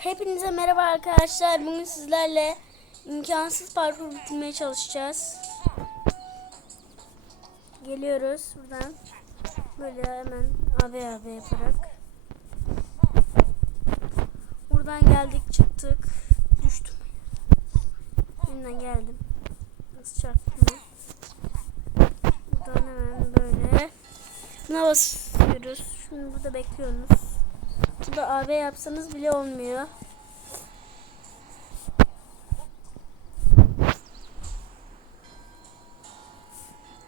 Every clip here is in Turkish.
Hepinize merhaba arkadaşlar. Bugün sizlerle imkansız parkur bitirmeye çalışacağız. Geliyoruz buradan. Böyle hemen AB AB yaparak. Buradan geldik çıktık. Düştüm. Yeniden geldim. Nasıl çarptım? Buradan hemen böyle. Buna basıyoruz. Şimdi burada bekliyorsunuz. Burada AB yapsanız bile olmuyor.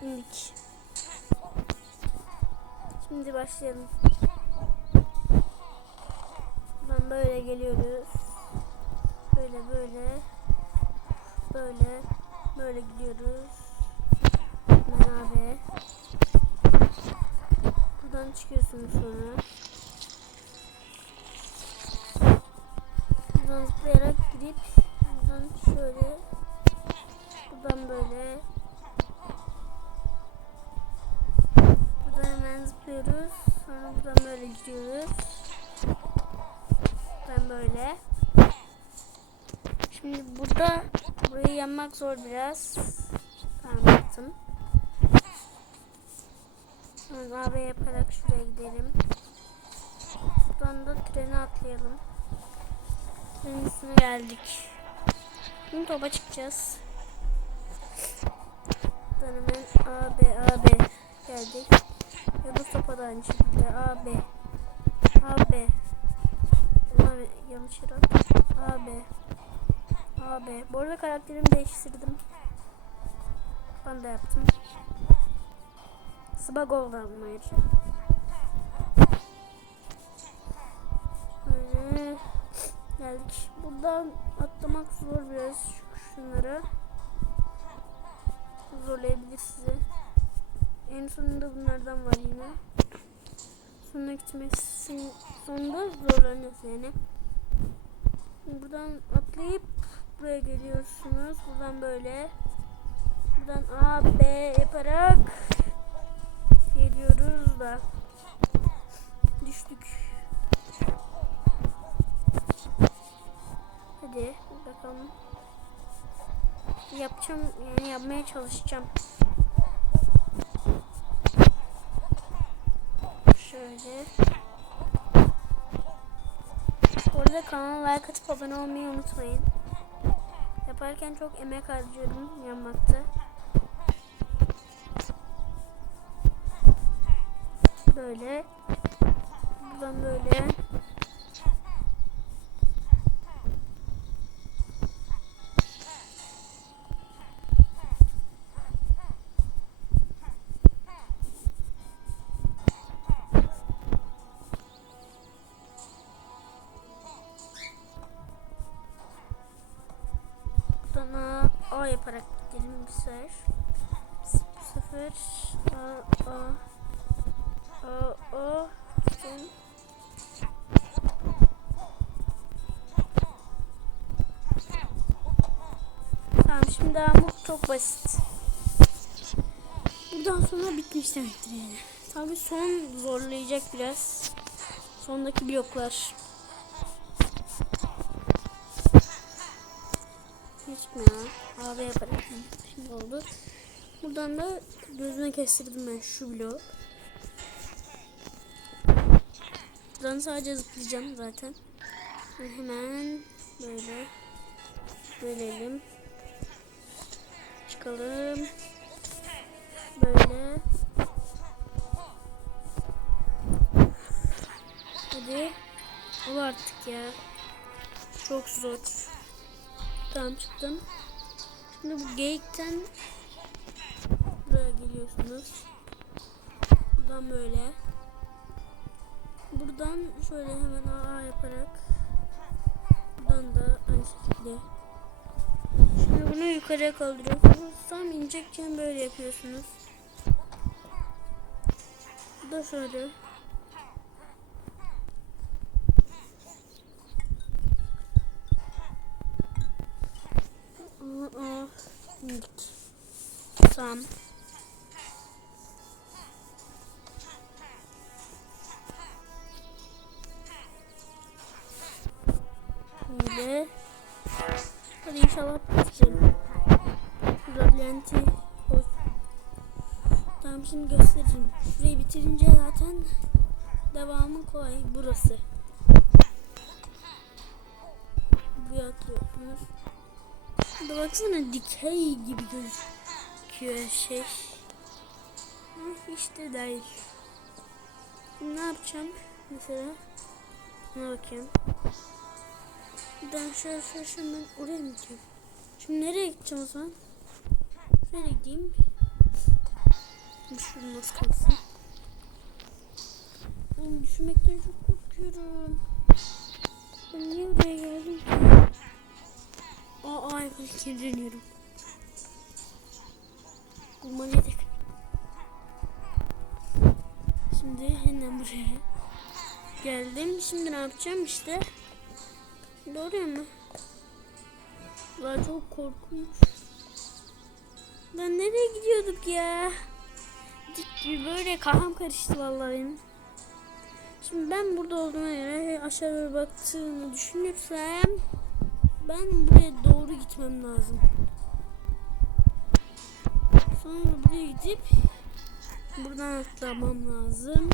İndik. Şimdi başlayalım. Buradan böyle geliyoruz. Böyle böyle. Böyle. Böyle gidiyoruz. Hemen AB. Buradan çıkıyorsunuz sonra. Buradan zıplayarak gidip buradan şöyle buradan böyle. Buradan hemen zıplıyoruz. Sonra buradan böyle gidiyoruz. Buradan böyle. Şimdi burada burayı yanmak zor biraz. Yaptım. Sonra AB yaparak şuraya gidelim. Buradan da treni atlayalım Üstüne geldik. Şimdi topa çıkacağız. Buradan A, B, A, B geldik. Topa da aynı şekilde A, B. A, B. Ulan yanlış yere. A, B. A, B. Bu arada karakterimi değiştirdim. Ben de yaptım. Sıbag oldu ama. Böyle geldik. Buradan atlamak zor biraz şu- şunları. Zorlayabilir sizi. En sonunda bunlardan var yine. Sonra gitmesi sonunda zorlanıyorsun yani. Buradan atlayıp buraya geliyorsunuz. Buradan böyle. Buradan A, B yaparak geliyoruz da düştük. Hadi bakalım. Yapacağım yani yapmaya çalışacağım. Şöyle. Bu arada kanala like atıp abone olmayı unutmayın. Yaparken çok emek harcıyorum yanmakta. Böyle. Buradan böyle. Yaparak gidelim bir sefer. Bu A, A, A, A, tutun. Tamam şimdi Amuk çok basit. Buradan sonra bitmiş demektir yani. Tabii son zorlayacak biraz. Sondaki bloklar. Hiç mi? Abi yaparım. Şimdi oldu. Buradan da gözüne kestirdim ben şu bloğu. Buradan sadece zıplayacağım zaten. Hemen böyle bölelim. Çıkalım. Böyle. Hadi. Ol artık ya. Çok zor. Tamam çıktım. Şimdi bu geyikten buraya geliyorsunuz. Buradan böyle. Buradan şöyle hemen AA yaparak buradan da aynı şekilde. Şimdi bunu yukarıya kaldırıyorsunuz. Tam inecekken böyle yapıyorsunuz. Bu da şöyle. Aa, indik. Tamam. inşallah bitireceğim. Koy. Tamam şimdi göstereceğim. Şurayı bitirince zaten devamı kolay. Burası. Burada baksana dikey gibi gözüküyor şey. Hı, işte değil. Şimdi ne yapacağım? Mesela buna bakayım. Ben şöyle şöyle şöyle ben oraya mı gideceğim? Şimdi nereye gideceğim o zaman? Nereye gideyim? Şunu nasıl kalsın? Ben düşmekten çok korkuyorum. Ben niye buraya geldim ki? Aa, ay ben kirleniyorum. Kurban yedik. Şimdi hemen buraya geldim. Şimdi ne yapacağım işte? Şimdi oraya mı? Çok korkunç. Ben nereye gidiyorduk ya? Gibi böyle kafam karıştı vallahi. Şimdi ben burada olduğuma göre aşağı doğru baktığını düşünürsem ben buraya doğru gitmem lazım. Sonra buraya gidip buradan atlamam lazım.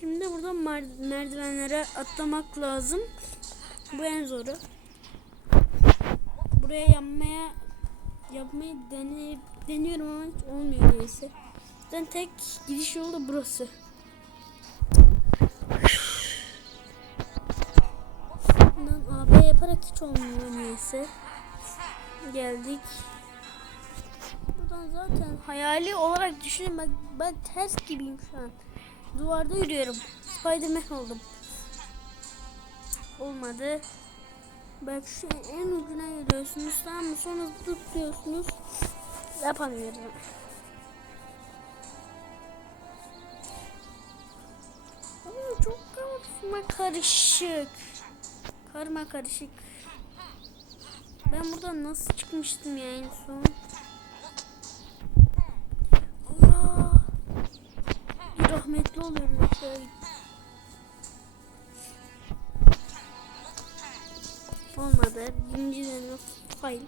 Şimdi buradan mer- merdivenlere atlamak lazım. Bu en zoru. Buraya yanmaya yapmayı dene, deniyorum ama hiç olmuyor neyse. Zaten tek gidiş yolu da burası. Yaparak hiç olmuyor neyse. Geldik. Buradan zaten hayali olarak düşünün ben, ben ters gibiyim şu an. Duvarda yürüyorum. Spiderman oldum. Olmadı. Bak şu en ucuna geliyorsunuz tamam mı? Sonra tutuyorsunuz. Yapamıyorum. Oo, çok karma karışık. Karma karışık. Ben buradan nasıl çıkmıştım ya en son? Allah! Bir rahmetli oluyorum. Şöyle. Olmadı. Birinci deneme fail.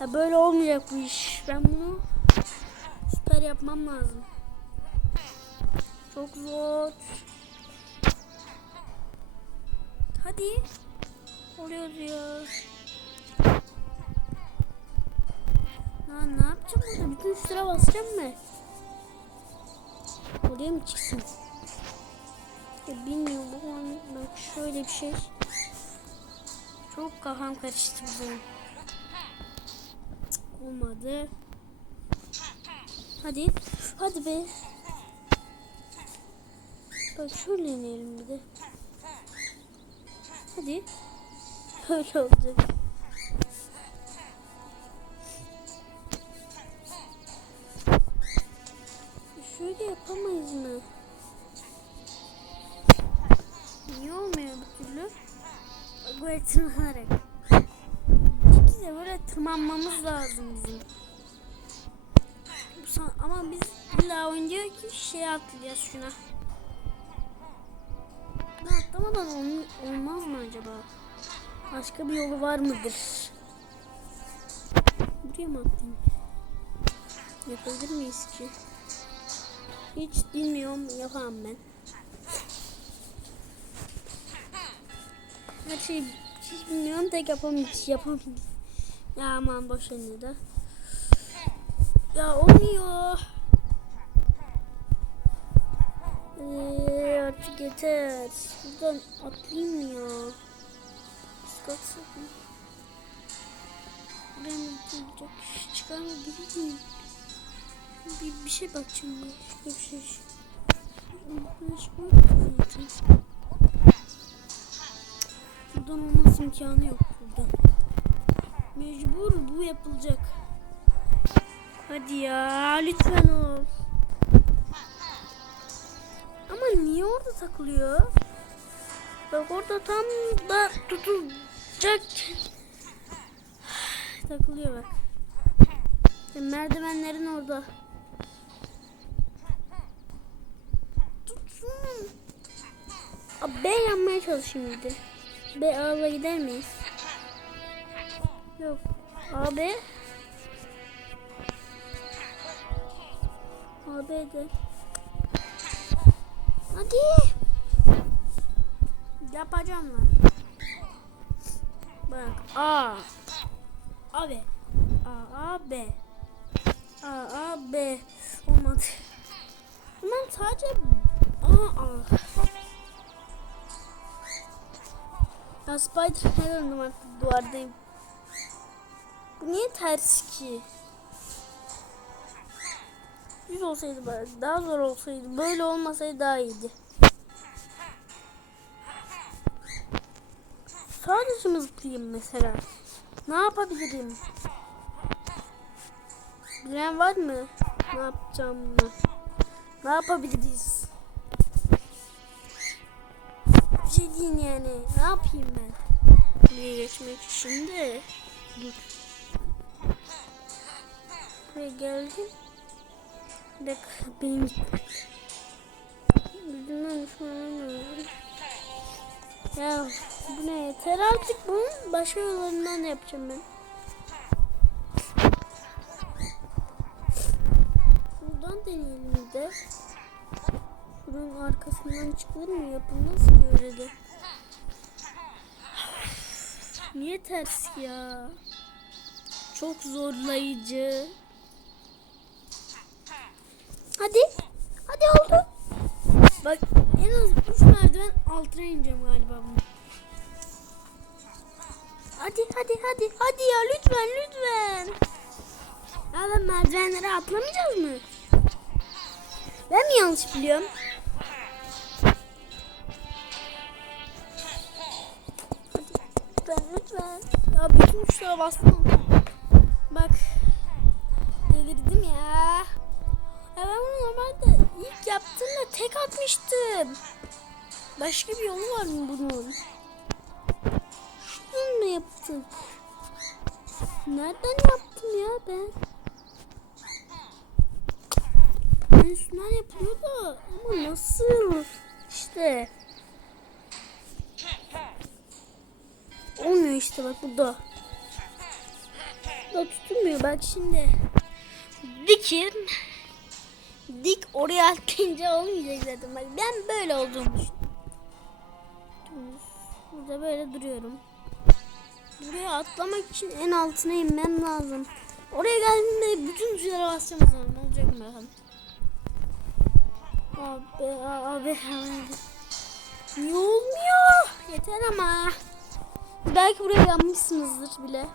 Ya böyle olmayacak bu iş. Ben bunu süper yapmam lazım. Çok zor. Hadi. Oluyor diyor. Lan ne yapacağım burada? Bütün üstüne basacağım mı? Oraya mı çıksın? Ya bilmiyorum ama bak şöyle bir şey. Çok kafam karıştı. Cık, Olmadı. Hadi. Hadi be. Bak şöyle inelim bir de. Hadi. Öyle olacak. Şöyle yapamayız mı? Niye olmuyor bir türlü? Böyle tırmanarak. İkisi böyle tırmanmamız lazım bizim. Bu Ama biz illa oyun diyor ki şey atlayacağız şuna. Atlamadan ol- olmaz mı acaba? Başka bir yolu var mıdır? Buraya mı atlayayım? Yapabilir miyiz ki? Hiç bilmiyorum yapamam ben. Her şeyi hiç bilmiyorum tek yapamayız yapamayız. Ya aman boş verin de. Ya olmuyor. Ee, artık yeter. Buradan atlayayım mı ya? Çıkartsak mı? Mı gidecek? Çıkar mı bilmiyorum. Bir, bir şey bakacağım ya. Bir şey. Çıkmak lazım. Buradan olması imkanı yok buradan. Mecbur bu yapılacak. Hadi ya lütfen ol. Ama niye orada takılıyor? Bak orada tam da tutulacak. takılıyor bak. Merdivenlerin orada. Tutsun. Abi ben yanmaya çalışayım de. B A'la gider miyiz? Yok. A B A B de. Hadi. Yapacağım lan. Bak A A A A B A A B olmadı. Ben sadece A A. Ya Spider her önüm artık duvardayım. Bu niye ters ki? Yüz olsaydı bari daha zor olsaydı böyle olmasaydı daha iyiydi. Sadece mi zıplayayım mesela? Ne yapabilirim? Bilen var mı? Ne yapacağımı? Ne yapabiliriz? Bir şey değil yani. Ne yapayım ben? Buraya geçmek için de. Dur. Buraya geldim. Dakika benim Yüzümden düşmanım lazım. Ya bu ne yeter artık bunun başka yollarından yapacağım ben. Buradan deneyelim bir de. Bunun arkasından çıkılır mı? Yapılmaz ki öyle de. Niye ters ya? Çok zorlayıcı. Hadi. Hadi oldu. Bak en az 3 merdiven altına ineceğim galiba bunu. Hadi hadi hadi hadi ya lütfen lütfen. Ya ben merdivenlere atlamayacağız mı? Ben mi yanlış biliyorum? Hadi lütfen lütfen. Ya bütün tuşlara bastım. Bak. Delirdim ya. Ya ben bunu normalde ilk yaptığımda tek atmıştım. Başka bir yolu var mı bunun? Şunu mu yaptım? Nereden yaptım ya ben? Ben üstünden yapılıyor da ama nasıl? İşte. Olmuyor işte bak burada. Da tutulmuyor bak şimdi. Dikim dik oraya atınca olmayacak zaten. Bak ben böyle olduğumu. Burada böyle duruyorum. Buraya atlamak için en altına inmem lazım. Oraya geldiğimde bütün tuşlara basacağım o zaman. Olacak mı bakalım. Abi abi abi. Niye olmuyor? Yeter ama. Belki buraya yanmışsınızdır bile.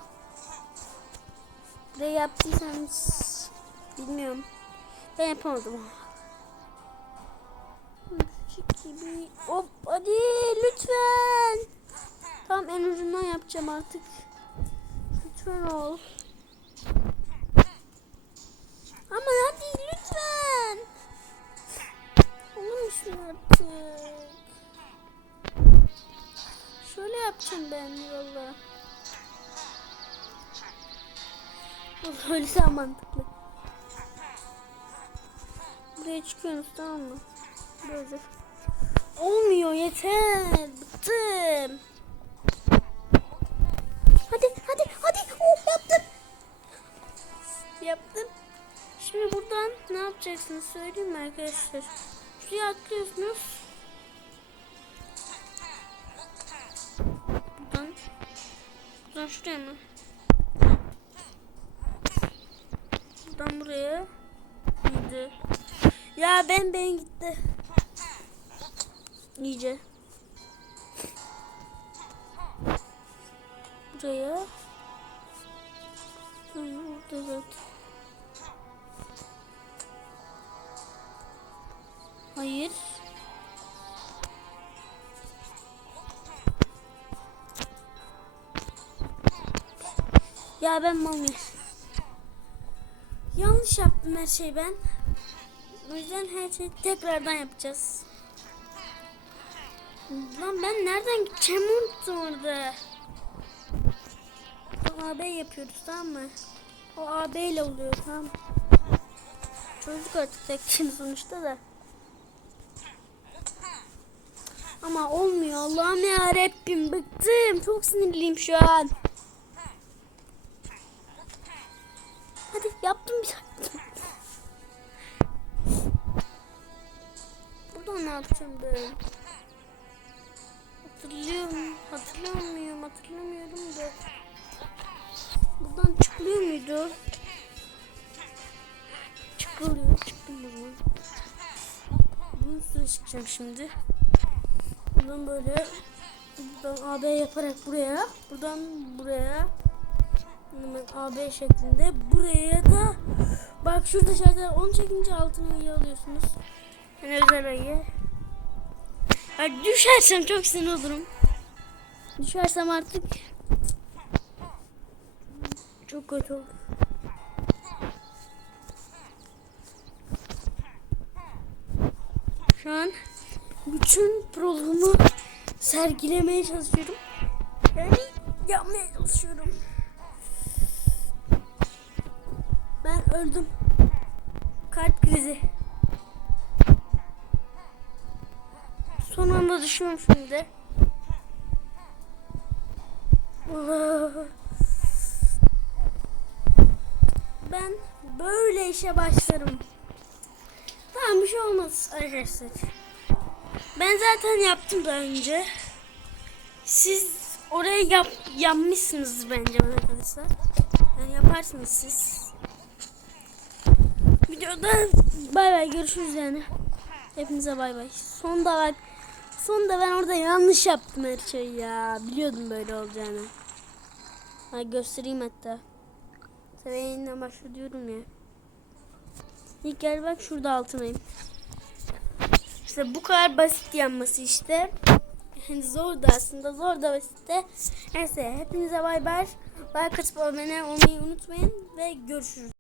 Buraya yaptıysanız bilmiyorum. Ben yapamadım. Küçük gibi. Hop hadi lütfen. Tamam en ucundan yapacağım artık. Lütfen ol. Ama hadi lütfen. Olur musun artık? Şöyle yapacağım ben valla. Öyle mantıklı. Buraya çıkıyoruz tamam mı? Böyle. Olmuyor yeter. Bıktım. Hadi hadi hadi. Oh yaptım. Yaptım. Şimdi buradan ne yapacaksınız söyleyeyim mi arkadaşlar? Şuraya atlıyorsunuz. Buradan. Buradan şuraya mı? Buradan buraya. Gitti. Ya ben ben gitti. İyice. Buraya. Hı, Orada zaten. Hayır. Ya ben mal? Yanlış yaptım her şeyi ben. O yüzden her şeyi tekrardan yapacağız. Lan ben nereden gideceğim unuttum orada. O AB yapıyoruz tamam mı? O AB ile oluyor tamam? Çocuk artık tekçin sonuçta da. Ama olmuyor Allah'ım ya Rabbim bıktım. Çok sinirliyim şu an. Hadi yaptım bir yapacağım ben? Hatırlıyorum. Hatırlıyor muyum? Hatırlamıyorum da. Buradan çıkılıyor muydu? Çıkılıyor. Çıktım buradan. Bunun üstüne çıkacağım şimdi. Buradan böyle buradan AB yaparak buraya, buradan buraya AB şeklinde buraya da bak şurada şartlar onu çekince altın ayı alıyorsunuz. Yani özel ayı. Ya düşersem çok sinir olurum. Düşersem artık çok kötü olur. Şu an bütün programı sergilemeye çalışıyorum. Yani yapmaya çalışıyorum. Ben öldüm. Kalp krizi. Son anda düşüyorum şimdi. Ben böyle işe başlarım. Tamam bir şey olmaz arkadaşlar. Ben zaten yaptım daha önce. Siz oraya yap, yapmışsınız bence arkadaşlar. Yani yaparsınız siz. Videoda bay bay görüşürüz yani. Hepinize bay bay. Sonda bak. Sonda ben orada yanlış yaptım her şeyi ya. Biliyordum böyle olacağını. Ha, göstereyim hatta. Sebebinden başlıyor diyorum ya. İlk gel bak şurada altınayım. İşte bu kadar basit yanması işte. Yani zor da aslında zor da basit de. Neyse hepinize bay bay. Like atıp abone olmayı unutmayın ve görüşürüz.